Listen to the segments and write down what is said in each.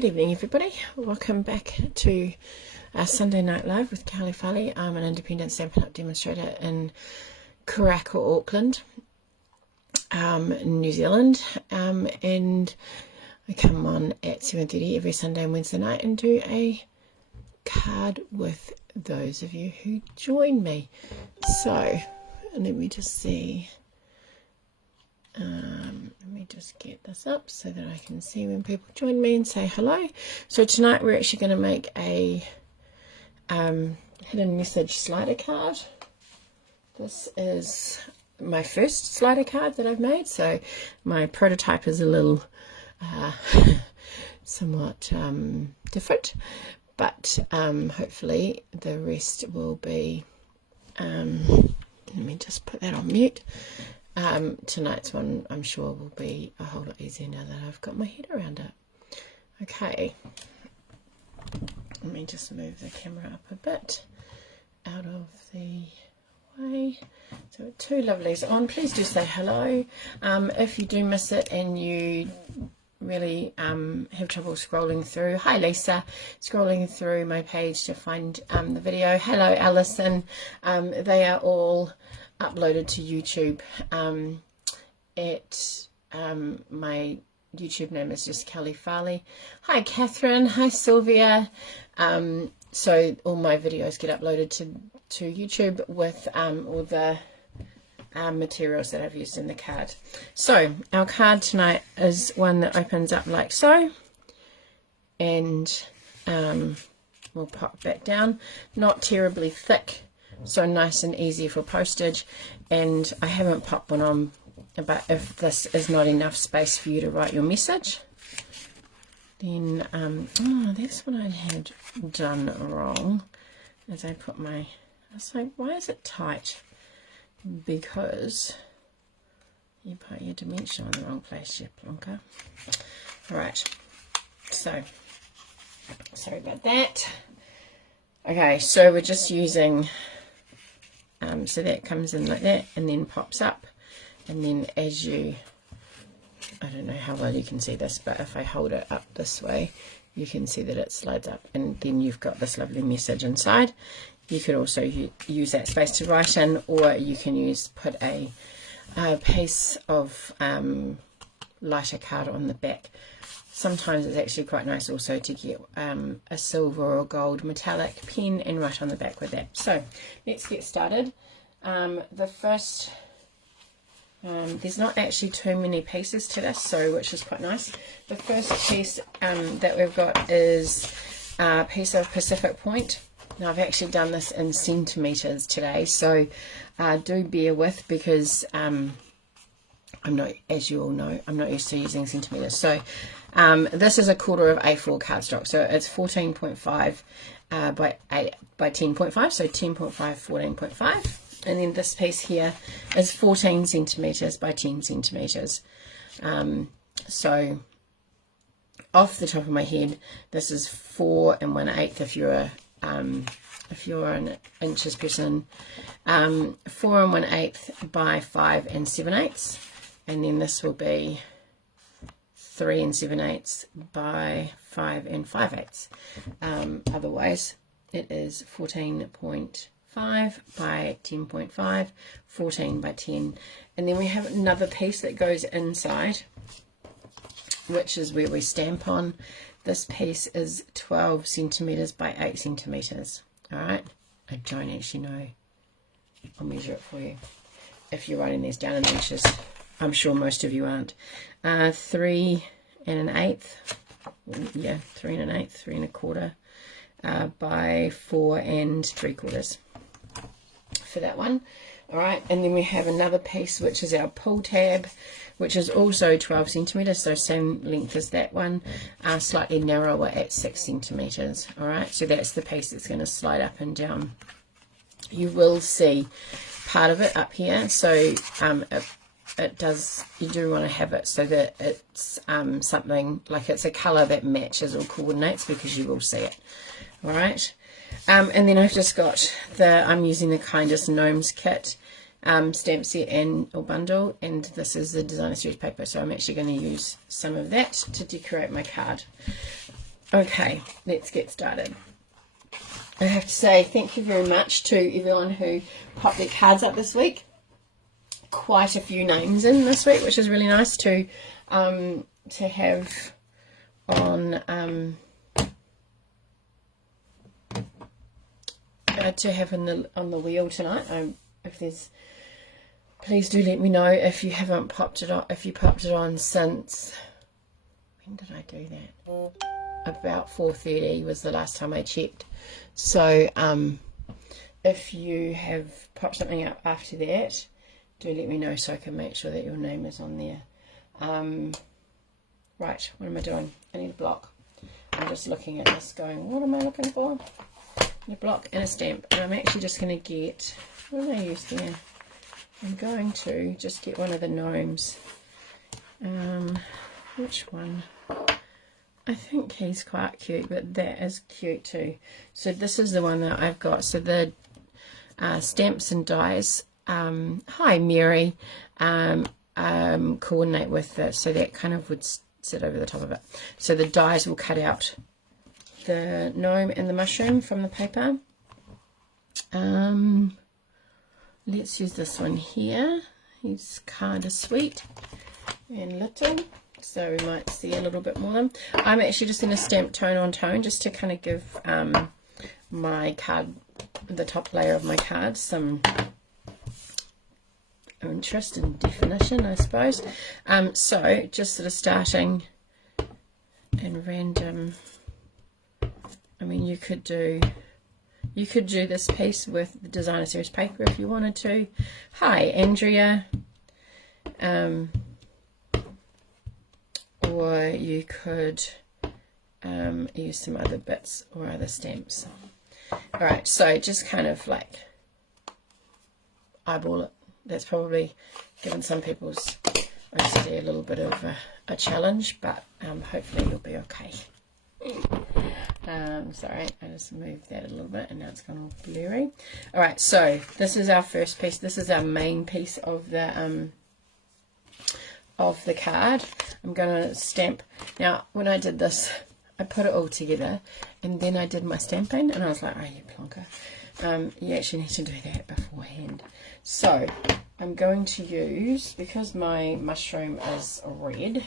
Good evening, everybody. Welcome back to Sunday Night Live with Farley. I'm an independent Stampin' Up demonstrator in Karaka, Auckland, New Zealand, and I come on at 7:30 every Sunday and Wednesday night and do a card with those of you who join me. So let me just see. Let me just get this up so that I can see when people join me and say hello. So tonight we're actually going to make a hidden message slider card. This is my first slider card that I've made, so my prototype is a little somewhat different, but hopefully the rest will be let me just put that on mute. Tonight's one I'm sure will be a whole lot easier now that I've got my head around it. Okay, let me just move the camera up a bit out of the way. So two lovelies on, please do say hello. If you do miss it and you really have trouble scrolling through, hi Lisa, scrolling through my page to find the video. Hello Alison. They are all uploaded to YouTube at my YouTube name is just Kelley Farley. Hi Catherine, hi Sylvia. So all my videos get uploaded to YouTube with all the materials that I've used in the card. So our card tonight is one that opens up like so, and we'll pop back down, not terribly thick, so nice and easy for postage. And I haven't popped one on, but if this is not enough space for you to write your message, then oh, that's what I had done wrong. As I put my, I was like, why is it tight? Because you put your dimension in the wrong place, you plonker. All right, so sorry about that. Okay, so we're just using so that comes in like that and then pops up, and then as you, I don't know how well you can see this, but if I hold it up this way you can see that it slides up, and then you've got this lovely message inside. You could also use that space to write in, or you can put a piece of lighter card on the back. Sometimes it's actually quite nice also to get a silver or gold metallic pen and write on the back with that. So let's get started. The first, there's not actually too many pieces to this, so which is quite nice. The first piece that we've got is a piece of Pacific Point. Now I've actually done this in centimeters today, so do bear with, because I'm not, as you all know, I'm not used to using centimeters. So this is a quarter of A4 cardstock, so it's 14.5 by 10.5, so 10.5, 14.5. And then this piece here is 14 centimeters by 10 centimeters. So off the top of my head, this is 4 1/8 if you're an inches person, 4 1/8 by 5 7/8, and then this will be 3 7/8 by 5 5/8. Otherwise it is 14.5 by 10.5, 14 by 10, and then we have another piece that goes inside, which is where we stamp on. This piece is 12 centimeters by 8 centimeters. All right, I don't actually know. I'll measure it for you. If you're writing these down in inches, I'm sure most of you aren't. 3 1/8, yeah, 3 1/8, 3 1/4 by 4 3/4 for that one. All right, and then we have another piece which is our pull tab, which is also 12 centimeters, so same length as that one, slightly narrower at 6 centimeters. All right, so that's the piece that's going to slide up and down. You will see part of it up here, so it does, you do want to have it so that it's something like it's a color that matches or coordinates, because you will see it. All right, and then I've just got I'm using the Kindest Gnomes kit stamp set or bundle, and this is the designer series paper, so I'm actually going to use some of that to decorate my card. Okay, let's get started. I have to say thank you very much to everyone who popped their cards up this week. Quite a few names in this week, which is really nice to have on on the wheel tonight. If there's, please do let me know if you haven't popped it on. If you popped it on since, when did I do that? About 4:30 was the last time I checked. So if you have popped something up after that, do let me know so I can make sure that your name is on there. Right, what am I doing? I need a block. I'm just looking at this going, what am I looking for? A block and a stamp. And I'm actually just going to get, what did I use there? I'm going to just get one of the gnomes. Which one? I think he's quite cute, but that is cute too. So this is the one that I've got. So the stamps and dies, hi Mary, coordinate with this, so that kind of would sit over the top of it. So the dies will cut out the gnome and the mushroom from the paper. Let's use this one here. He's kind of sweet and little, so we might see a little bit more of them. I'm actually just going to stamp tone on tone just to kind of give my card, the top layer of my card, some interest and definition, I suppose. So just sort of starting in random. I mean, you could do this piece with the designer series paper if you wanted to. Hi Andrea. Or you could use some other bits or other stamps. Alright, so just kind of like eyeball it. That's probably given some people's OCD a little bit of a challenge, but hopefully you'll be okay. Sorry, I just moved that a little bit and now it's gone all blurry. Alright, so this is our first piece. This is our main piece of the card. I'm going to stamp. Now, when I did this, I put it all together and then I did my stamping and I was like, oh, you plonker. You actually need to do that beforehand. So, I'm going to use, because my mushroom is red,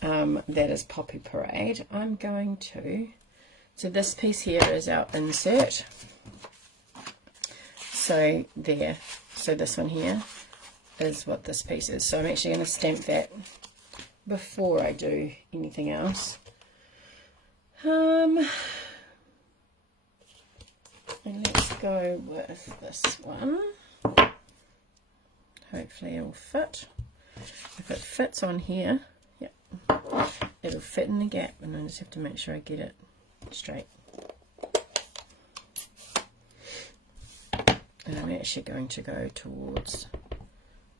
that is Poppy Parade, I'm going to, so this piece here is our insert. So, there. So, this one here is what this piece is. So I'm actually going to stamp that before I do anything else. And let's go with this one. Hopefully it'll fit. If it fits on here, yep, it'll fit in the gap, and I just have to make sure I get it straight. And I'm actually going to go towards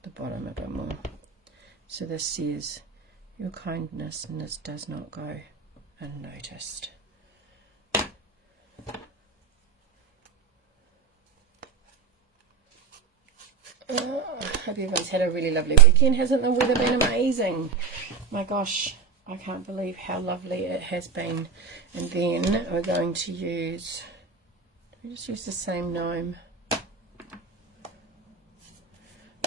the bottom a bit more. So this says, your kindness and this does not go unnoticed. I hope everyone's had a really lovely weekend. Hasn't the weather been amazing? My gosh, I can't believe how lovely it has been. And then we're going to use, we just use the same gnome.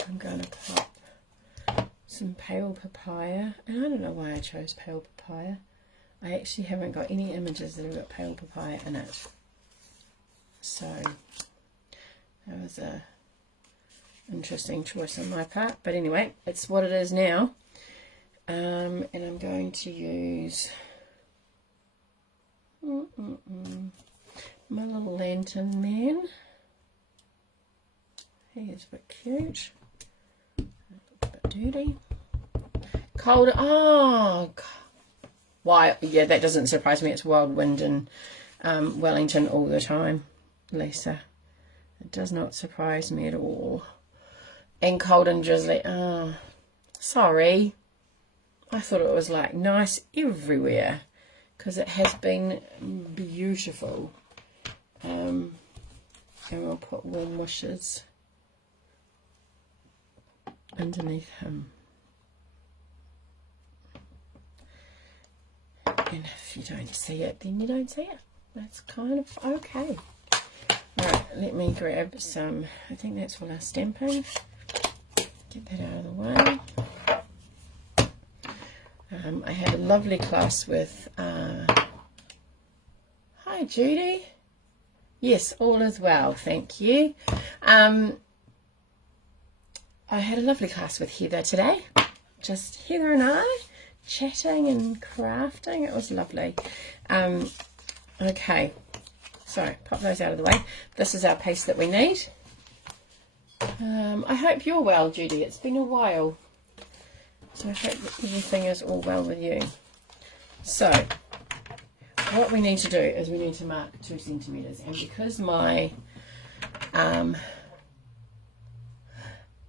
I'm going to pop some pale papaya, and I don't know why I chose pale papaya. I actually haven't got any images that have got pale papaya in it, so that was a interesting choice on my part, but anyway, it's what it is now. And I'm going to use my little lantern man. He is a bit cute, a bit dirty. Cold, oh, why, yeah, that doesn't surprise me. It's wild wind in Wellington all the time, Lisa. It does not surprise me at all. And cold and drizzly. Oh, sorry. I thought it was like nice everywhere, because it has been beautiful. And we'll put warm wishes underneath him. And if you don't see it, then you don't see it. That's kind of okay. Right, let me grab some, I think that's all our Stampin. Get that out of the way. I had a lovely class with, hi Judy. Yes, all is well, thank you. I had a lovely class with Heather today. Just Heather and I chatting and crafting. It was lovely. Okay, so pop those out of the way. This is our paste that we need. I hope you're well, Judy. It's been a while. So I hope that everything is all well with you. So what we need to do is we need to mark 2 centimeters, and because my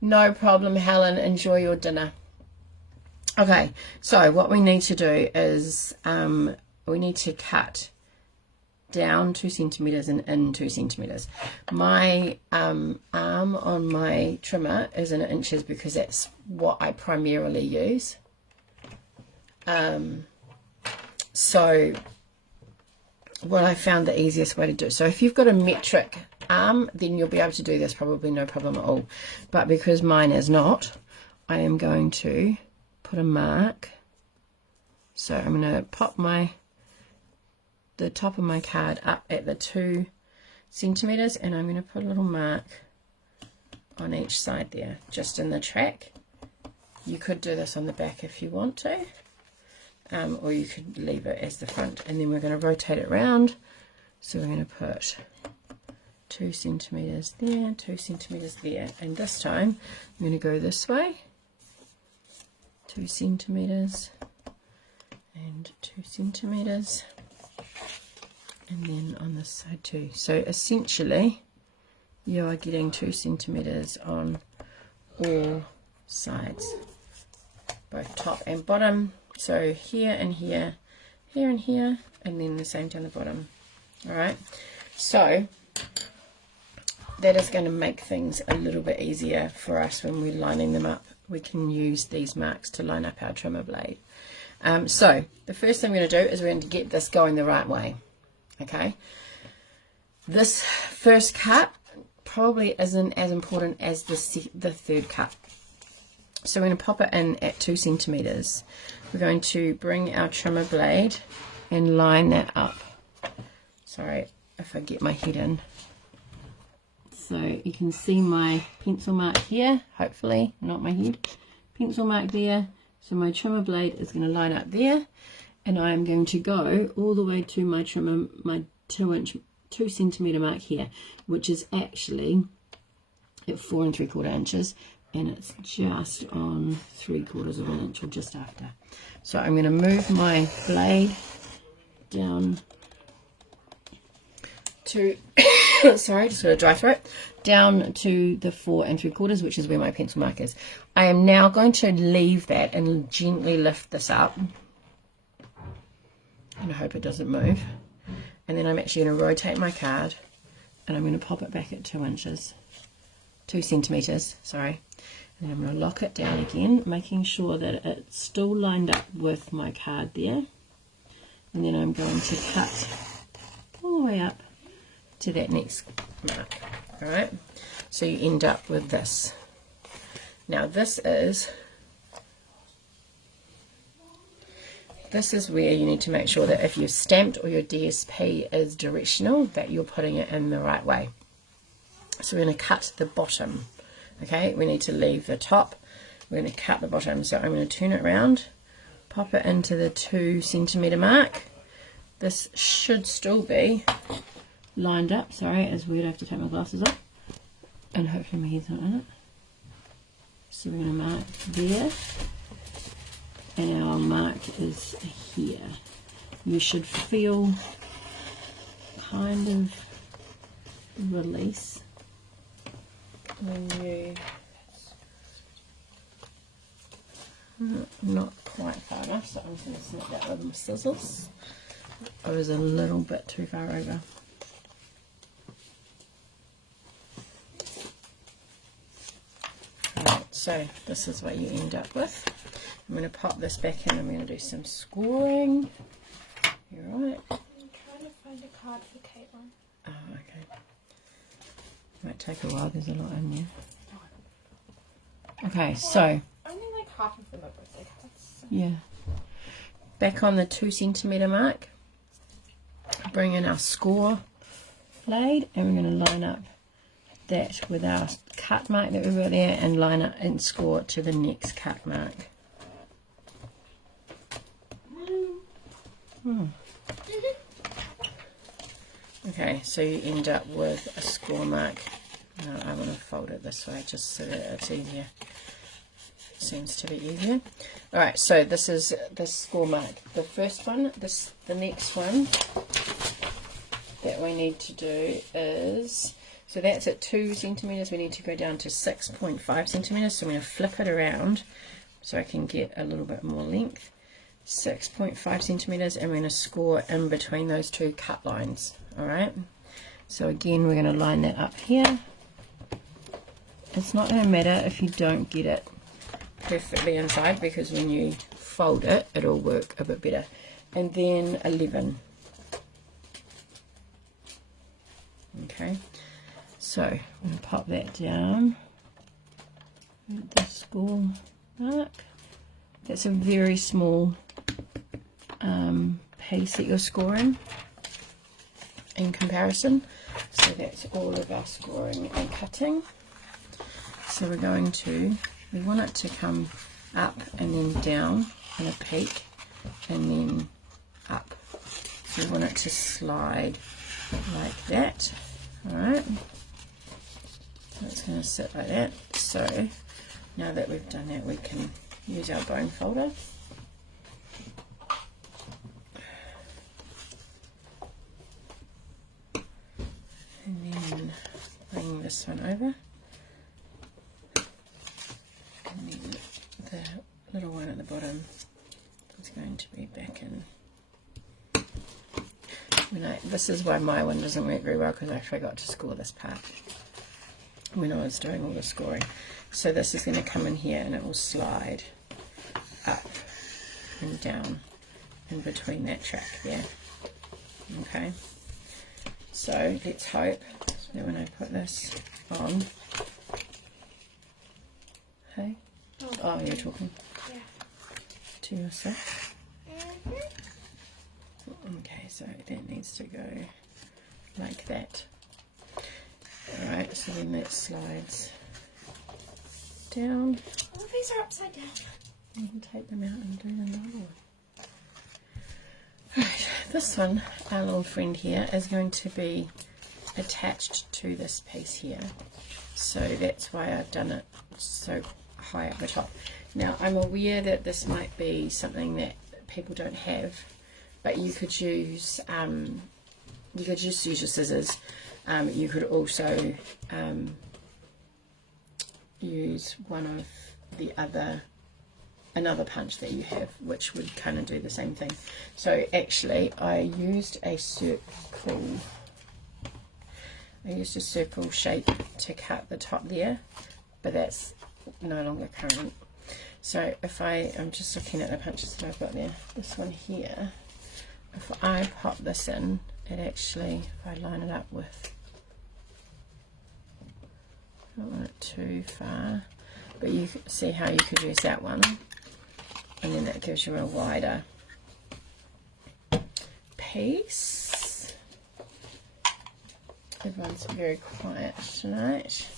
no problem, Helen, enjoy your dinner. Okay, so what we need to do is we need to cut down 2 centimeters and in 2 centimeters. My arm on my trimmer is in inches because that's what I primarily use. So what I found the easiest way to do, so if you've got a metric arm, then you'll be able to do this probably no problem at all, but because mine is not, I am going to put a mark. So I'm going to pop the top of my card up at the 2 centimeters, and I'm going to put a little mark on each side there, just in the track. You could do this on the back if you want to, or you could leave it as the front, and then we're going to rotate it around. So we're going to put 2 centimeters there, 2 centimeters there, and this time I'm going to go this way, 2 centimeters and 2 centimeters, and then on this side too. So essentially you are getting 2 centimeters on all sides, both top and bottom. So here and here, here and here, and then the same down the bottom. Alright, so that is going to make things a little bit easier for us when we're lining them up. We can use these marks to line up our trimmer blade. So the first thing we're going to do is we're going to get this going the right way. Okay, this first cut probably isn't as important as the third cut. So we're going to pop it in at 2 centimeters. We're going to bring our trimmer blade and line that up. Sorry if I get my head in. So you can see my pencil mark here, hopefully, not my head. Pencil mark there. So my trimmer blade is going to line up there, and I am going to go all the way to my trimmer, my 2 centimeter mark here, which is actually at 4 3/4 inches, and it's just on 3/4 of an inch, or just after. So I'm going to move my blade down to sorry, just got a dry throat, down to the 4 3/4, which is where my pencil mark is. I am now going to leave that and gently lift this up, and I hope it doesn't move. And then I'm actually going to rotate my card, and I'm going to pop it back at 2 centimeters, sorry. And then I'm going to lock it down again, making sure that it's still lined up with my card there. And then I'm going to cut all the way up to that next mark. Alright, so you end up with this. Now this is where you need to make sure that if you've stamped or your DSP is directional, that you're putting it in the right way. So we're going to cut the bottom. Okay, we need to leave the top, we're going to cut the bottom. So I'm going to turn it around, pop it into the 2 centimeter mark. This should still be lined up. Sorry, it's weird, I have to take my glasses off, and hopefully my head's not in it. So we're going to mark there, and our mark is here. You should feel kind of release when you, not quite far enough, so I'm just going to snip that with my scissors. I was a little bit too far over. Right, so this is what you end up with. I'm going to pop this back in, I'm going to do some scoring. You're right. I'm trying to find a card for Caitlin. Oh, okay. Might take a while, there's a lot in there. Okay, so. Only like half of them are birthday cards. So. Yeah. Back on the 2 centimetre mark, bring in our score blade, and we're going to line up that with our cut mark that we've got there, and line up and score to the next cut mark. Okay, so you end up with a score mark. I want to fold it this way just so that it's easier. Seems to be easier. Alright, so this is the score mark. The first one, the next one that we need to do is, so that's at 2 centimetres, we need to go down to 6.5 centimetres. So I'm going to flip it around so I can get a little bit more length. 6.5 centimetres, and we're going to score in between those two cut lines. Alright, so again we're going to line that up here. It's not going to matter if you don't get it perfectly inside, because when you fold it, it'll work a bit better. And then 11. Okay, so I'm going to pop that down with the score mark. That's a very small piece that you're scoring in comparison. So that's all of our scoring and cutting. So we're going to, we want it to come up and then down in a peak and then up. So we want it to slide like that. Alright, so it's going to sit like that. So now that we've done that, we can use our bone folder. And then bring this one over. And then the little one at the bottom is going to be back in. This is why my one doesn't work very well, because I forgot to score this part when I was doing all the scoring. So this is going to come in here and it will slide up and down in between that track there. Okay, so let's hope that when I put this on, hey, oh, you're talking to yourself. Okay, so that needs to go like that. Alright, so then that slides down. All of these are upside down. You can take them out and do another one. Alright, this one, our little friend here, is going to be attached to this piece here. So that's why I've done it so high up the top. Now, I'm aware that this might be something that people don't have, but you could use use your scissors. You could also use one of the another punch that you have, which would kind of do the same thing. So actually, I used a circle shape to cut the top there, but that's no longer current. So if I'm just looking at the punches that I've got there, this one here. If I pop this in, it actually, if I line it up with, I don't want it too far, but you see how you could use that one, and then that gives you a wider piece. Everyone's very quiet tonight.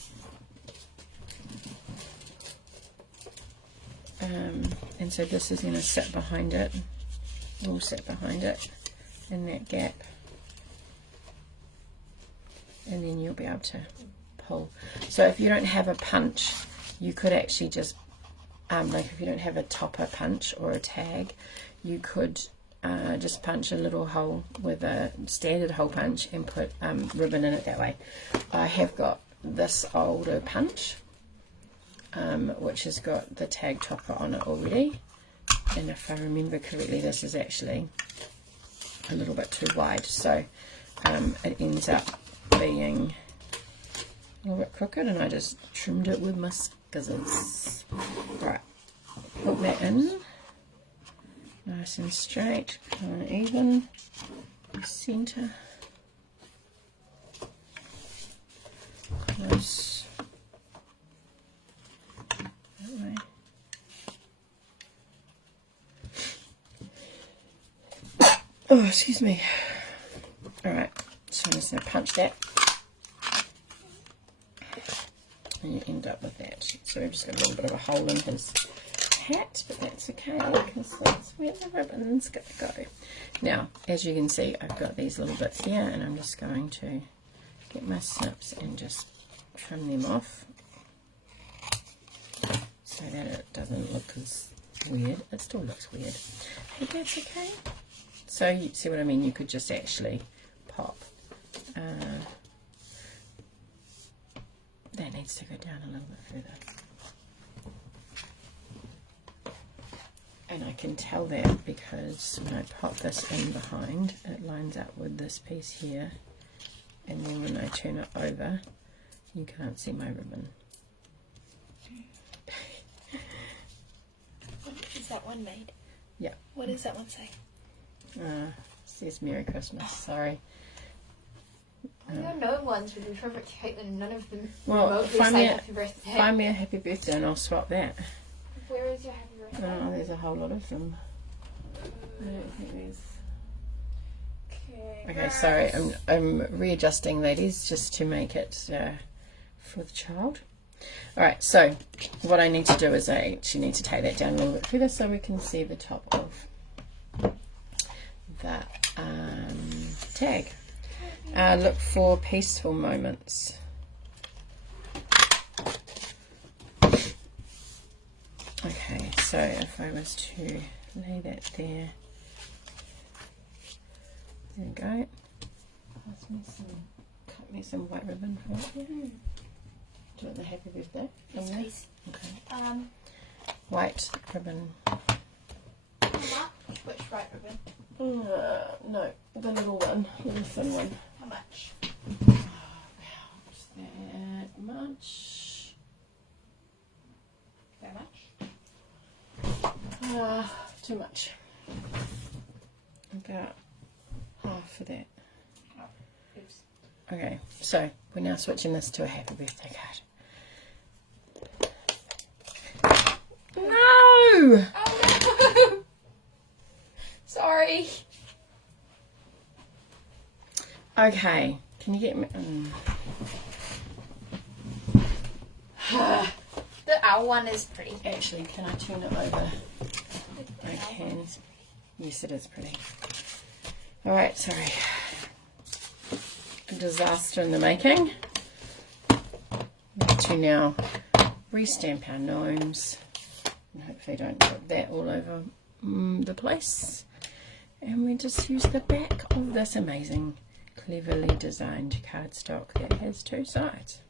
And so this is going to sit behind it. Will sit behind it in that gap, and then you'll be able to pull. So if you don't have a punch, you could actually just like if you don't have a topper punch or a tag, you could just punch a little hole with a standard hole punch and put ribbon in it that way. I have got this older punch which has got the tag topper on it already. And if I remember correctly, this is actually a little bit too wide, so it ends up being a little bit crooked, and I just trimmed it with my scissors. Right, put that in. nice and straight, kind of even, center, close, that way. Oh, excuse me. Alright, so I'm just going to punch that. And you end up with that. So we've just got a little bit of a hole in his hat, but that's okay because that's where the ribbon's going to go. Now, as you can see, I've got these little bits here, and I'm just going to get my snips and just trim them off so that it doesn't look as weird. It still looks weird, but that's okay. So you see what I mean? You could just actually pop. That needs to go down a little bit further. And I can tell that because when I pop this in behind, it lines up with this piece here. And then when I turn it over, you can't see my ribbon. What is that one made? Yeah. What does that one say? It says Merry Christmas, sorry. I don't know ones with your favorite Caitlin, none of them Well, remotely find say me, happy birthday. find me a happy birthday and I'll swap that. Where is your happy birthday? Oh, there's a whole lot of them. I don't think there's... Okay, sorry, I'm readjusting, ladies, just to make it for the child. Alright, so what I need to do is I actually need to take that down a little bit further so we can see the top of the tag. Look for peaceful moments. Okay, so if I was to lay that there, there we go. Cut me some white ribbon for it. Do you want the happy birthday? Yes, please. Okay. White ribbon. Mama, which white ribbon? No, the little one, the thin one. How much? About that much. Very much? Too much. About half of that. Oh, oops. Okay, so we're now switching this to a happy birthday card. No! Oh no! Sorry. Okay, can you get me? The owl one is pretty. Actually, can I turn it over? I can. Yes, it is pretty. Alright, sorry. A disaster in the making. We need to now restamp our gnomes. And hopefully don't put that all over the place. And we just use the back of this amazing, cleverly designed cardstock that has two sides.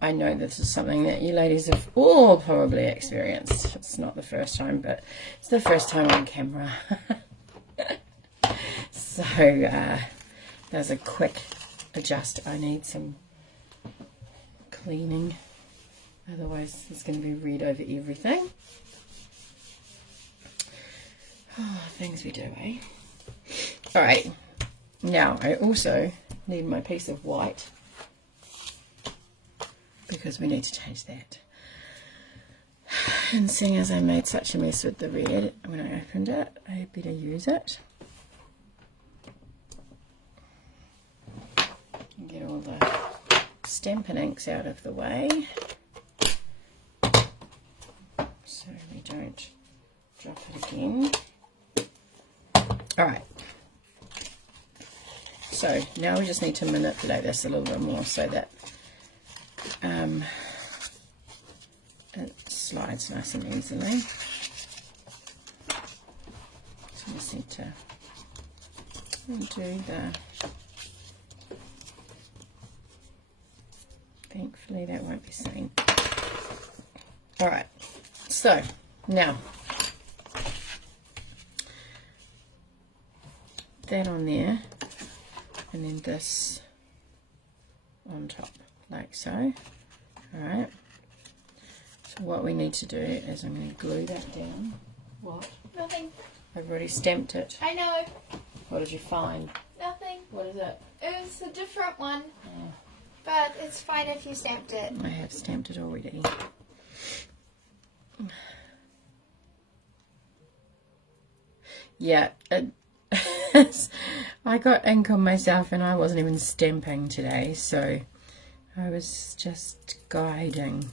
I know this is something that you ladies have all probably experienced. It's not the first time, but it's the first time on camera. So there's a quick adjust. I need some cleaning. Otherwise it's going to be red over everything. Oh, things we do, eh? Alright, now I also need my piece of white because we need to change that. And seeing as I made such a mess with the red when I opened it, I better use it. Get all the Stampin' inks out of the way so we don't drop it again. Alright, so now we just need to manipulate this a little bit more so that it slides nice and easily. So we just need to undo the... Thankfully that won't be seen. Alright, so now that on there and then this on top like so. Alright, So what we need to do is I'm going to glue that down. What? Nothing. I've already stamped it. I know. What did you find? Nothing. What is it? It was a different one. Oh, But it's fine if you stamped it. I have stamped it already. Yeah, I got ink on myself and I wasn't even stamping today, so I was just guiding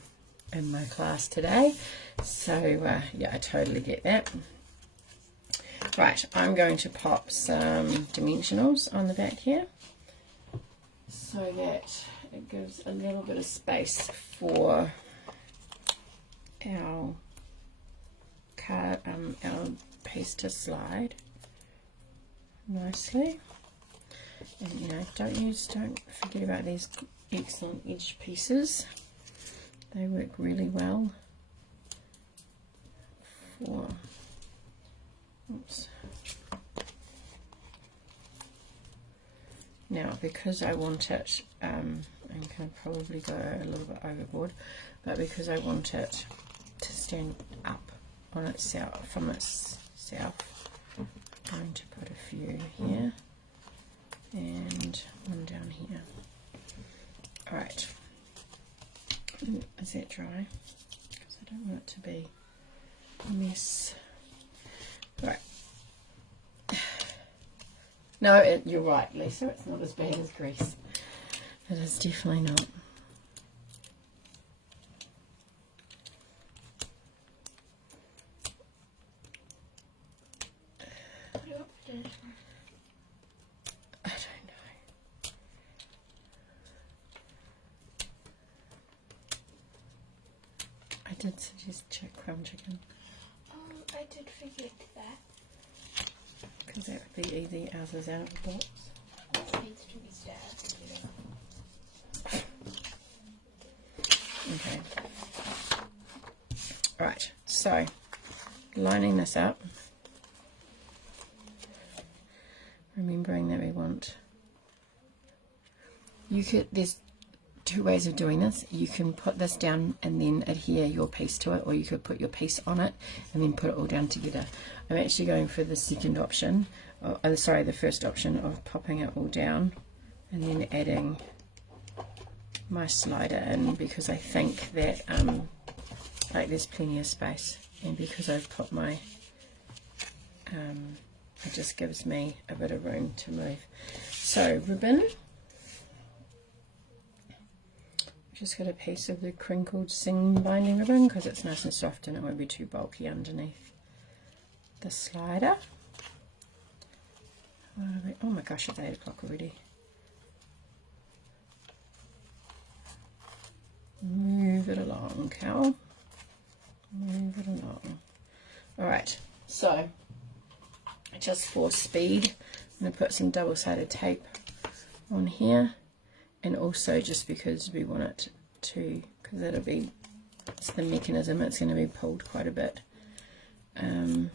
in my class today. So yeah, I totally get that. Right, I'm going to pop some dimensionals on the back here so that it gives a little bit of space for our card, our piece to slide nicely. And you know, don't forget about these excellent edge pieces. They work really well for, oops. Now, because I want it, I'm going to probably go a little bit overboard, but because I want it to stand up on itself, from itself, I'm going to put a few here and one down here. Alright, is that dry? Because I don't want it to be a mess. Right. No, you're right, Lisa, it's not as bad as grease. It is definitely not. I don't know. I did suggest crown chicken. Oh, I did forget that. Because that would be easy as is out of the box. It needs to be stabbed. Okay. Right, so lining this up, remembering that we want, there's two ways of doing this. You can put this down and then adhere your piece to it, or you could put your piece on it and then put it all down together. I'm actually going for the second option, the first option of popping it all down and then adding my slider in, because I think that like there's plenty of space, and because I've put my it just gives me a bit of room to move. So ribbon, just got a piece of the Crinkled Sing binding ribbon because it's nice and soft and it won't be too bulky underneath the slider. Oh my gosh, it's 8 o'clock already. Move it along, Cal. Move it along. Alright, so just for speed, I'm going to put some double-sided tape on here, and also just because we want it to, because it's the mechanism, it's going to be pulled quite a bit. You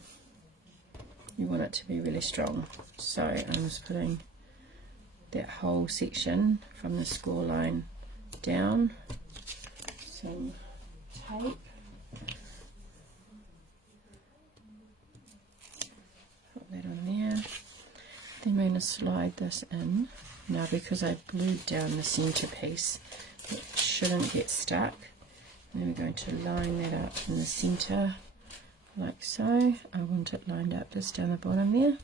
want it to be really strong, so I'm just putting that whole section from the score line down, some tape, put that on there. Then we're going to slide this in. Now, because I glued down the centre piece, it shouldn't get stuck. And then we're going to line that up in the centre like so. I want it lined up just down the bottom there.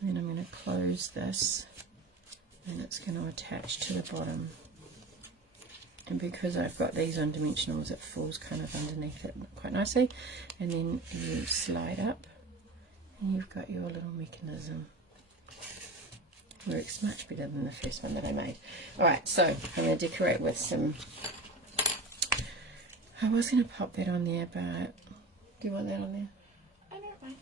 And then I'm going to close this and it's going to attach to the bottom. And because I've got these on dimensionals, it falls kind of underneath it quite nicely. And then you slide up and you've got your little mechanism. Works much better than the first one that I made. Alright, so I'm going to decorate with some, I was going to pop that on there, but do you want that on there? I don't mind.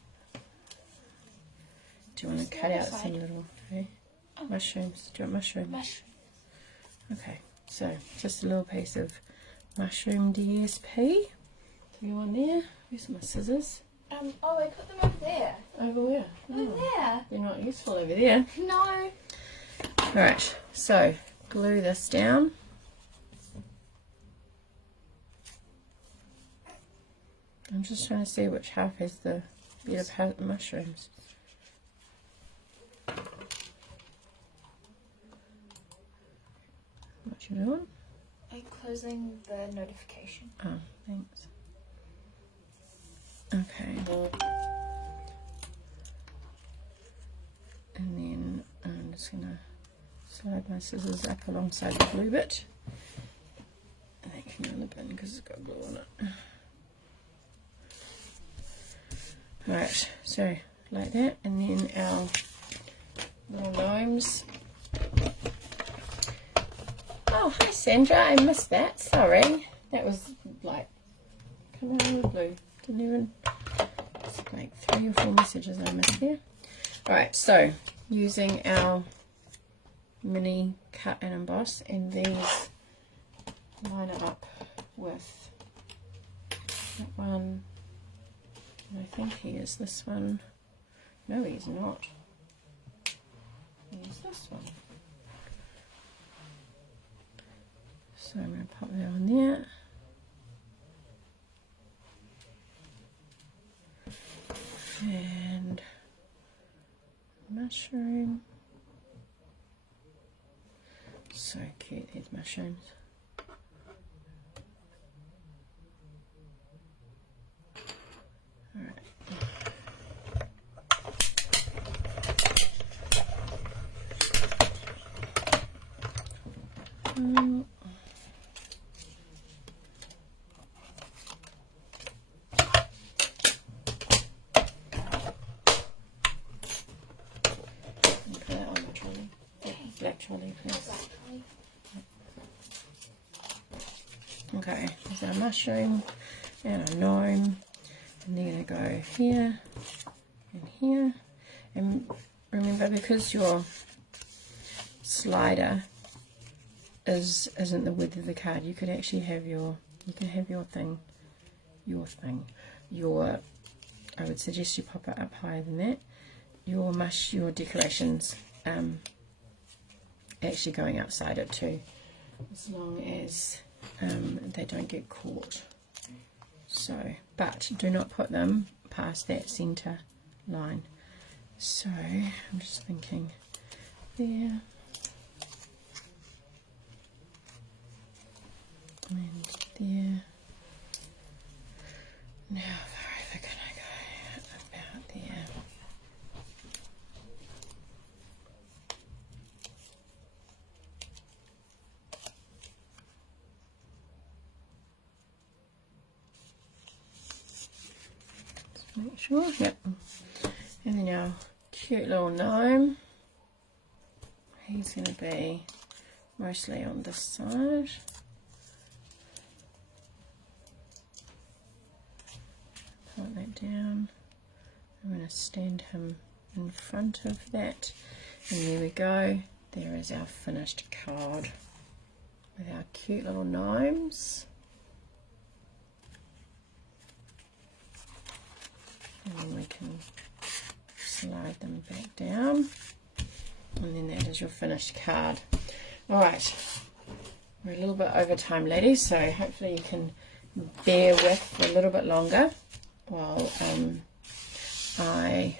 Do you want to cut out some little mushrooms? Do you want mushrooms? Mushroom. Okay, so just a little piece of mushroom DSP. Do you want there? Where's my scissors? Oh, I put them over there. Over where? Over there. They're not useful over there. No. Alright, so glue this down. I'm just trying to see which half has the better mushrooms. What you doing? I'm closing the notification. Oh, thanks. Okay. And then I'm just going to slide my scissors up alongside the glue bit. And that can go in the bin because it's got glue on it. Alright, so like that, and then our little gnomes. Oh, hi Sandra, I missed that, sorry. That was like, come on with blue. Didn't even, it's like 3 or 4 messages I missed there. Alright, so using our mini cut and emboss, and these line up with that one. I think he is this one. No, he's not. He's this one. So I'm going to pop that on there. And mushroom. So cute, these mushrooms. Alright. Put that on the trolley. Black trolley, please. Okay, there's our mushroom and a gnome. And they're going to go here and here. And remember, because your slider isn't the width of the card, you could actually have your I would suggest you pop it up higher than that. Your decorations actually going outside it too, as long as they don't get caught. So, but do not put them past that center line. So I'm just thinking there and there. Now wherever can I go? About there. Make sure, yep. And then our cute little gnome. He's going to be mostly on this side. Put that down. I'm going to stand him in front of that. And there we go. There is our finished card with our cute little gnomes. And then we can slide them back down, and then that is your finished card. Alright, we're a little bit over time, ladies, so hopefully you can bear with for a little bit longer while I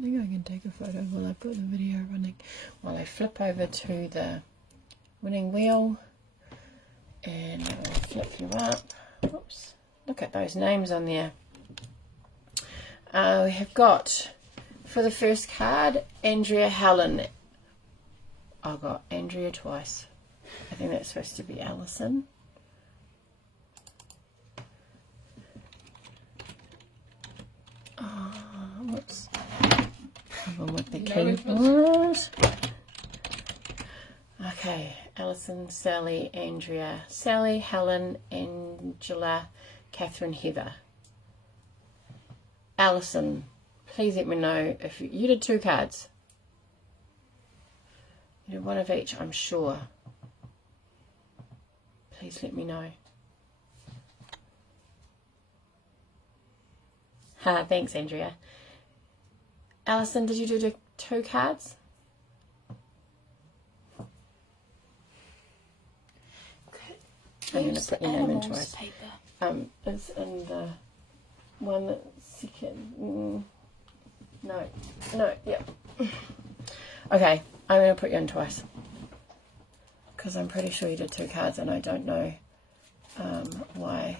think I can take a photo while I've got the video running, while I flip over to the winning wheel, and I'll flip you up. Oops, look at those names on there. We have got, for the first card, Andrea Helen. I got Andrea twice. I think that's supposed to be Alison. Whoops. Problem with the keyboard. Okay, Alison, Sally, Andrea. Sally, Helen, Angela, Catherine, Heather. Alison, please let me know if you did 2 cards. You did 1 of each, I'm sure. Please let me know. Thanks, Andrea. Alison, did you do 2 cards? I'm going to put your name into it. It's in the one that's second. No, yeah. Okay, I'm going to put you in twice. Because I'm pretty sure you did 2 cards and I don't know why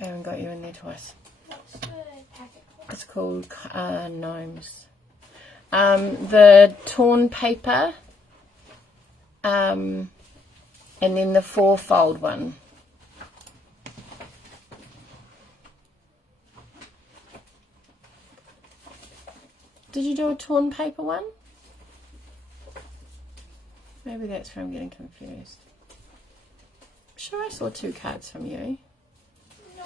I haven't got you in there twice. What's the packet called? It's called Gnomes. The torn paper, and then the 4-fold one. Did you do a torn paper one? Maybe that's where I'm getting confused. Sure, I saw 2 cards from you. No.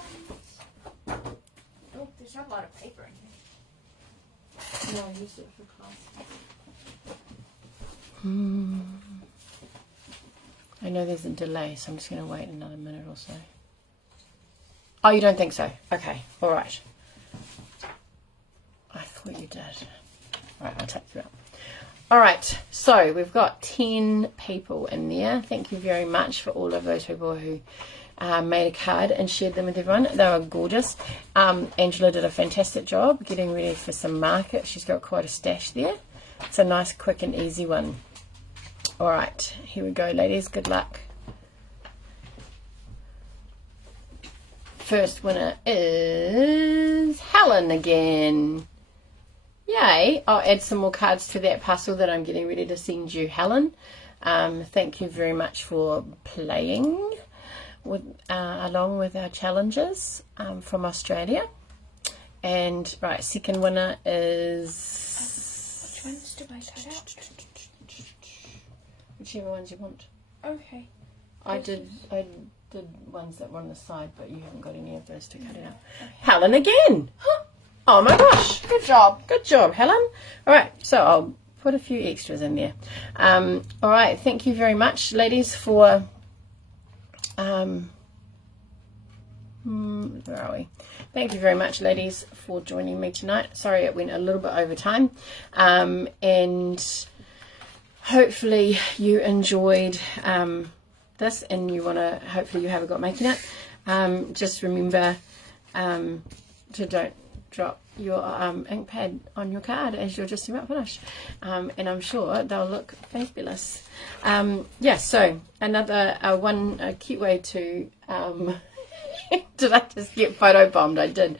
Oh, there's not a lot of paper in here. No, I used it for class. I know there's a delay, so I'm just going to wait another minute or so. Oh, you don't think so? Okay, all right. I thought you did. All right, I'll take you out. All right, so we've got 10 people in there. Thank you very much for all of those people who made a card and shared them with everyone. They were gorgeous. Angela did a fantastic job getting ready for some market. She's got quite a stash there. It's a nice, quick and easy one. All right, here we go, ladies. Good luck. First winner is Helen again. Yay. I'll add some more cards to that parcel that I'm getting ready to send you, Helen. Thank you very much for playing with along with our challenges from Australia. And right, second winner is... Which ones do I cut out? Whichever ones you want. Okay. I did ones that were on the side, but you haven't got any of those to cut it out. Okay. Helen again. Oh my gosh. Good job. Good job, Helen. All right, so I'll put a few extras in there. All right, thank you very much, ladies, for... where are we? Thank you very much, ladies, for joining me tonight. Sorry it went a little bit over time. And hopefully you enjoyed this and you want to, hopefully you have a go at making it. Just remember to don't drop your ink pad on your card as you're just about finished. And I'm sure they'll look fabulous. Yeah, so another a cute way to... did I just get photo bombed? I did.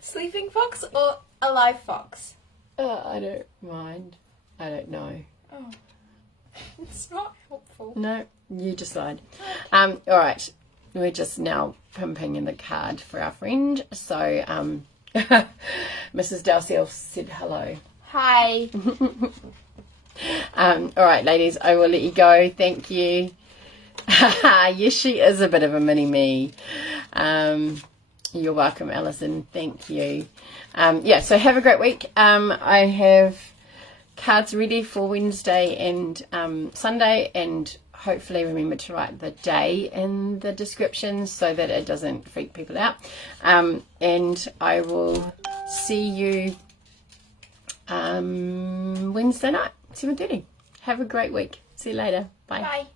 Sleeping fox or a live fox? I don't mind. I don't know. Oh, it's not helpful. No, you decide. All right, we're just now pimping in the card for our friend. So, Mrs. Dalziel said hello. Hi. All right, ladies, I will let you go. Thank you. Yes, she is a bit of a mini-me. You're welcome, Alison. Thank you. Yeah, so have a great week. I have cards ready for Wednesday and Sunday, and hopefully remember to write the day in the description so that it doesn't freak people out. And I will see you Wednesday night, 7:30. Have a great week. See you later. Bye. Bye.